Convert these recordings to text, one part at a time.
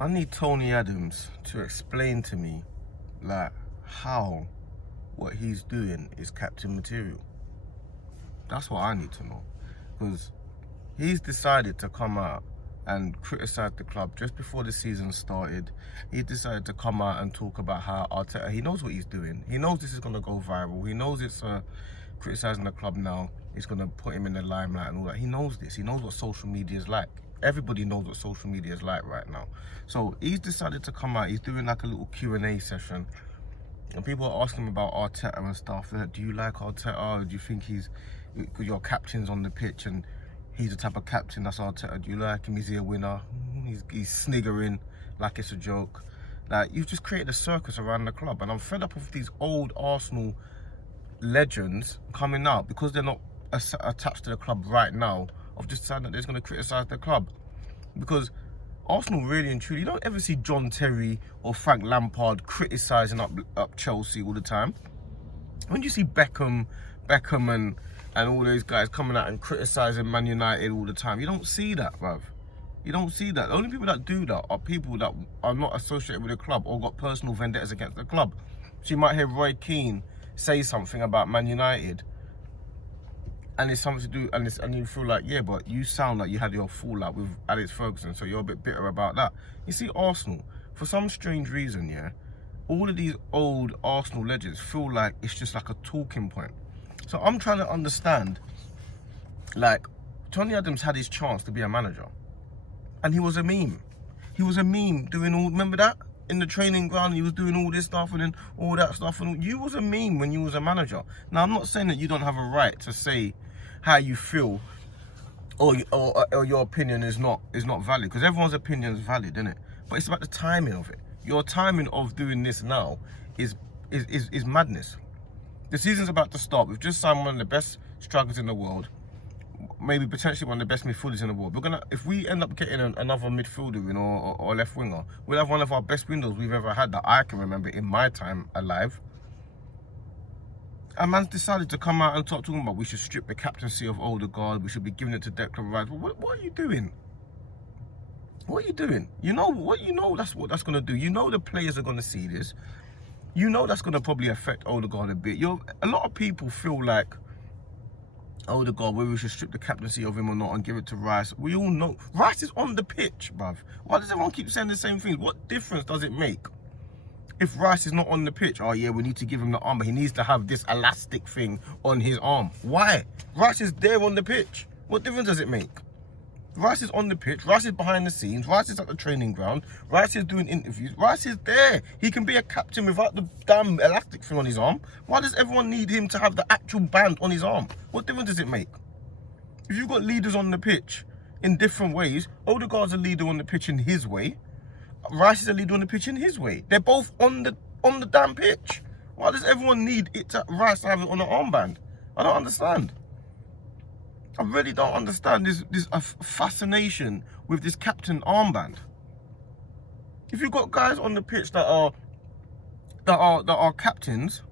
I need Tony Adams to explain to me, like, how what he's doing is captain material. That's what I need to know. Because he's decided to come out and criticise the club just before the season started. He decided to come out and talk about how Arteta, he knows what he's doing. He knows this is going to go viral. He knows it's criticising the club now. It's going to put him in the limelight and all that. He knows this. He knows what social media is like. Everybody knows what social media is like right now. So he's decided to come out. He's doing like a little Q&A session. And people are asking him about Arteta and stuff. They're like, do you like Arteta? Do you think because your captain's on the pitch and he's the type of captain that's Arteta? Do you like him? Is he a winner? He's sniggering like it's a joke. Like, you've just created a circus around the club. And I'm fed up of these old Arsenal legends coming out because they're not attached to the club right now. I've just decided that they're going to criticise the club. Because Arsenal really and truly, you don't ever see John Terry or Frank Lampard criticising up Chelsea all the time. When you see Beckham and all those guys coming out and criticising Man United all the time, you don't see that, bruv. You don't see that. The only people that do that are people that are not associated with the club or got personal vendettas against the club. So you might hear Roy Keane say something about Man United, and it's something to do, and you feel like, yeah, but you sound like you had your fallout with Alex Ferguson, so you're a bit bitter about that. You see, Arsenal, for some strange reason, yeah, all of these old Arsenal legends feel like it's just like a talking point. So I'm trying to understand, like, Tony Adams had his chance to be a manager, and he was a meme. He was a meme doing all, remember that? In the training ground, he was doing all this stuff and then all that stuff. And you was a meme when you was a manager. Now, I'm not saying that you don't have a right to say how you feel or your opinion is not valid, because everyone's opinion is valid, isn't it? But it's about the timing of it. Your timing of doing this now is madness. The season's about to start. We've just signed one of the best strikers in the world, maybe potentially one of the best midfielders in the world. If we end up getting another midfielder in or left winger, we'll have one of our best windows we've ever had that I can remember in my time alive. And man's decided to come out and start talking about we should strip the captaincy of Odegaard, we should be giving it to Declan Rice. What are you doing? What are you doing? You know that's what that's going to do. You know the players are going to see this. You know that's going to probably affect Odegaard a bit. A lot of people feel like Odegaard, whether we should strip the captaincy of him or not and give it to Rice. We all know Rice is on the pitch, bruv. Why does everyone keep saying the same things? What difference does it make if Rice is not on the pitch? Oh yeah, we need to give him the arm, but he needs to have this elastic thing on his arm. Why? Rice is there on the pitch. What difference does it make? Rice is on the pitch, Rice is behind the scenes, Rice is at the training ground, Rice is doing interviews, Rice is there. He can be a captain without the damn elastic thing on his arm. Why does everyone need him to have the actual band on his arm? What difference does it make? If you've got leaders on the pitch in different ways, Odegaard's a leader on the pitch in his way, Rice is a leader on the pitch in his way. They're both on the damn pitch. Why does everyone need Rice to have it on the armband? I don't understand. I really don't understand this fascination with this captain armband. If you've got guys on the pitch that are captains,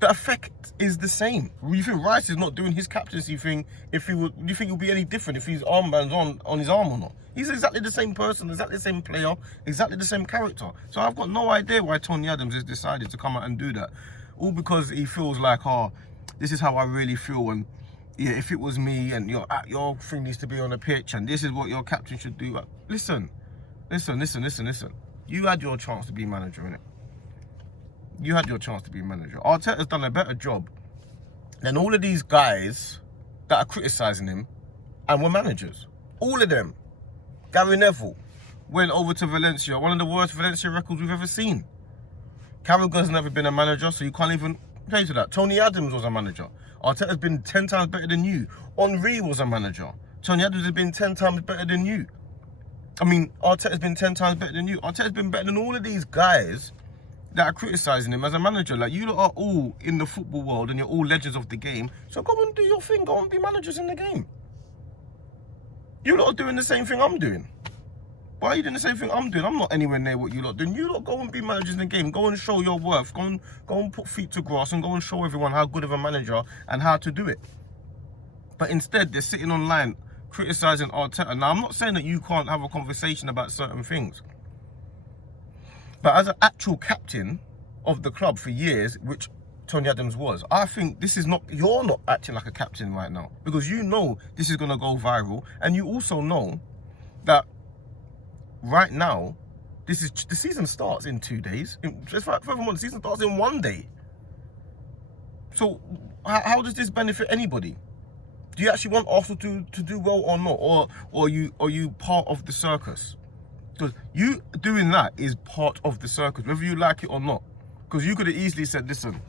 the effect is the same. You think Rice is not doing his captaincy thing? Do you think he'll be any different if his armband's on his arm or not? He's exactly the same person, exactly the same player, exactly the same character. So I've got no idea why Tony Adams has decided to come out and do that. All because he feels like, oh, this is how I really feel, and yeah, if it was me and your thing needs to be on the pitch and this is what your captain should do. Listen. You had your chance to be manager, innit? You had your chance to be manager. Arteta's done a better job than all of these guys that are criticising him and were managers. All of them. Gary Neville went over to Valencia, one of the worst Valencia records we've ever seen. Carragher's never been a manager, so you can't even play to that. Tony Adams was a manager. Arteta's been 10 times better than you. Henry was a manager. Tony Adams has been 10 times better than you. I mean, Arteta's been 10 times better than you. Arteta's been better than all of these guys that are criticising him as a manager. Like, you lot are all in the football world and you're all legends of the game. So go and do your thing. Go and be managers in the game. You lot are doing the same thing I'm doing. Why are you doing the same thing I'm doing? I'm not anywhere near what you lot doing. You lot go and be managers in the game. Go and show your worth. Go and put feet to grass and go and show everyone how good of a manager and how to do it. But instead, they're sitting online criticising Arteta. Now, I'm not saying that you can't have a conversation about certain things. But as an actual captain of the club for years, which Tony Adams was, I think this is not, you're not acting like a captain right now, because you know this is going to go viral, and you also know that right now the season starts in 2 days. Furthermore, the season starts in 1 day. So how does this benefit anybody? Do you actually want Arsenal to do well or not, or are you part of the circus? Because you doing that is part of the circus, whether you like it or not. Because you could have easily said, listen,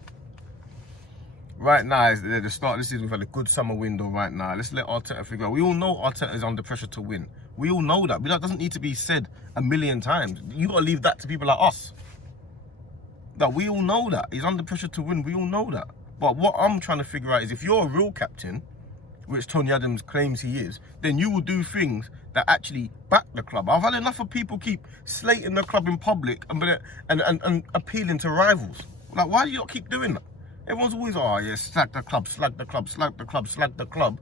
right now is the start of the season, we've had a good summer window right now. Let's let Arteta figure out. We all know Arteta is under pressure to win. We all know that. But that doesn't need to be said a million times. You got to leave that to people like us. That we all know that. He's under pressure to win. We all know that. But what I'm trying to figure out is, if you're a real captain, which Tony Adams claims he is, then you will do things that actually back the club. I've had enough of people keep slating the club in public and appealing to rivals. Like, why do you not keep doing that? Everyone's always, oh yeah, slag the club, slag the club, slag the club, slag the club.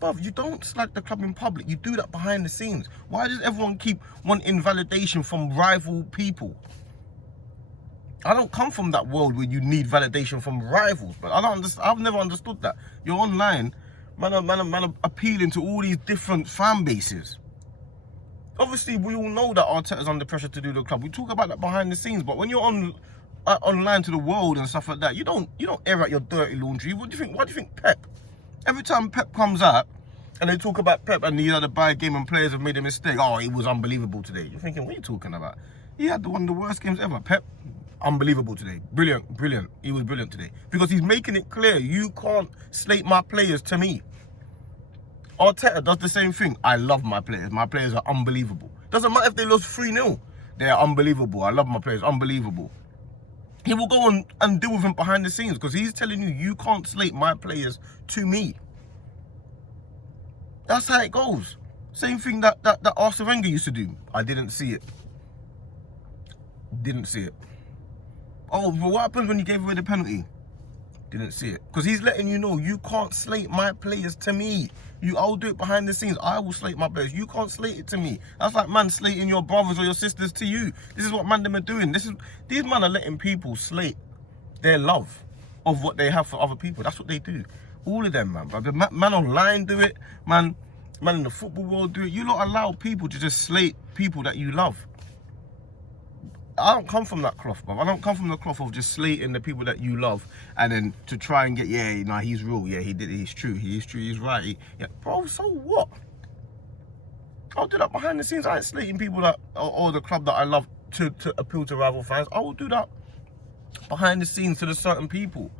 But you don't slag the club in public. You do that behind the scenes. Why does everyone keep wanting validation from rival people? I don't come from that world where you need validation from rivals, but I don't understand. I've never understood that. You're online, man are appealing to all these different fan bases. Obviously, we all know that Arteta's under pressure to do the club. We talk about that behind the scenes, but when you're online to the world and stuff like that, you don't air out your dirty laundry. What do you think? Why do you think Pep? Every time Pep comes out and they talk about Pep and the other bad game and players have made a mistake, oh, he was unbelievable today. You're thinking, what are you talking about? He had one of the worst games ever. Pep, unbelievable today. Brilliant, brilliant. He was brilliant today. Because he's making it clear, you can't slate my players to me. Arteta does the same thing. I love my players. My players are unbelievable. Doesn't matter if they lost 3-0. They are unbelievable. I love my players. Unbelievable. He will go on and deal with him behind the scenes, because he's telling you, you can't slate my players to me. That's how it goes. Same thing that Arsene Wenger used to do. I didn't see it. Didn't see it. Oh, but what happens when you gave away the penalty? Didn't see it. Because he's letting you know, you can't slate my players to me. I'll do it behind the scenes. I will slate my players. You can't slate it to me. That's like man slating your brothers or your sisters to you. This is what man them are doing. These men are letting people slate their love of what they have for other people. That's what they do. All of them, man. But the man online do it. Man in the football world do it. You don't allow people to just slate people that you love. I don't come from that cloth, bro. I don't come from the cloth of just slating the people that you love and then to try and get, yeah, nah, he's real. Yeah, he did it. He's true. He is true. He's right. Yeah, bro, so what? I'll do that behind the scenes. I ain't slating people that, or the club that I love to appeal to rival fans. I will do that behind the scenes to the certain people.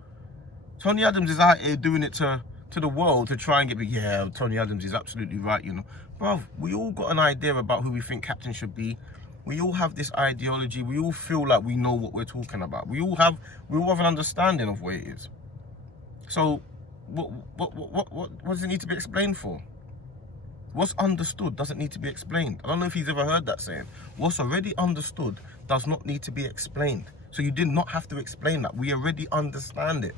Tony Adams is out here doing it to the world to try and get me, yeah, Tony Adams is absolutely right, you know. Bro, we all got an idea about who we think captain should be. We all have this ideology. We all feel like we know what we're talking about. We all have an understanding of what it is. So, what does it need to be explained for? What's understood doesn't need to be explained. I don't know if he's ever heard that saying. What's already understood does not need to be explained. So you did not have to explain that. We already understand it.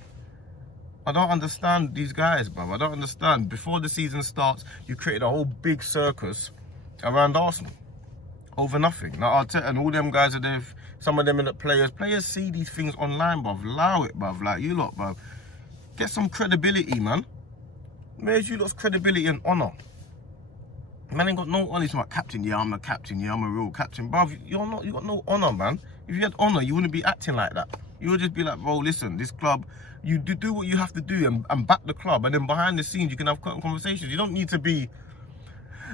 I don't understand these guys, bro. I don't understand. Before the season starts, you created a whole big circus around Arsenal. Over nothing. Now Arteta and all them guys are there, some of them in the players see these things online, bruv. Allow it, bruv. Like, you lot, bruv. Get some credibility, man. Where's you lot's credibility and honour? Man ain't got no honour. He's like, captain, yeah, I'm a captain, yeah, I'm a real captain. Bruv, you got no honour, man. If you had honour, you wouldn't be acting like that. You would just be like, bro, listen, this club, you do what you have to do and back the club, and then behind the scenes you can have conversations. You don't need to be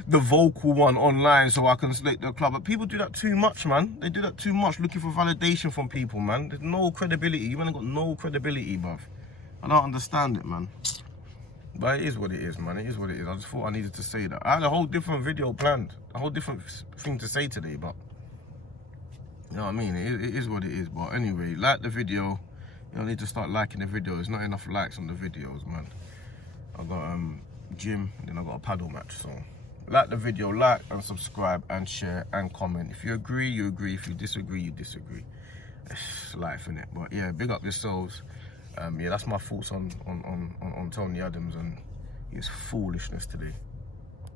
the vocal one online so I can slate the club. But people do that too much, man. They do that too much, looking for validation from people, man. There's no credibility. You ain't got no credibility, bruv. I don't understand it, man. But it is what it is, man. It is what it is. I just thought I needed to say that. I had a whole different video planned, a whole different thing to say today, but you know what I mean? It is what it is. But anyway, like the video. You know, I need to start liking the video. There's not enough likes on the videos, man. I got gym, then I got a paddle match, so like the video, like and subscribe and share and comment. If you agree, you agree. If you disagree, you disagree. It's life, innit? But yeah, big up yourselves. Yeah, that's my thoughts on Tony Adams and his foolishness today.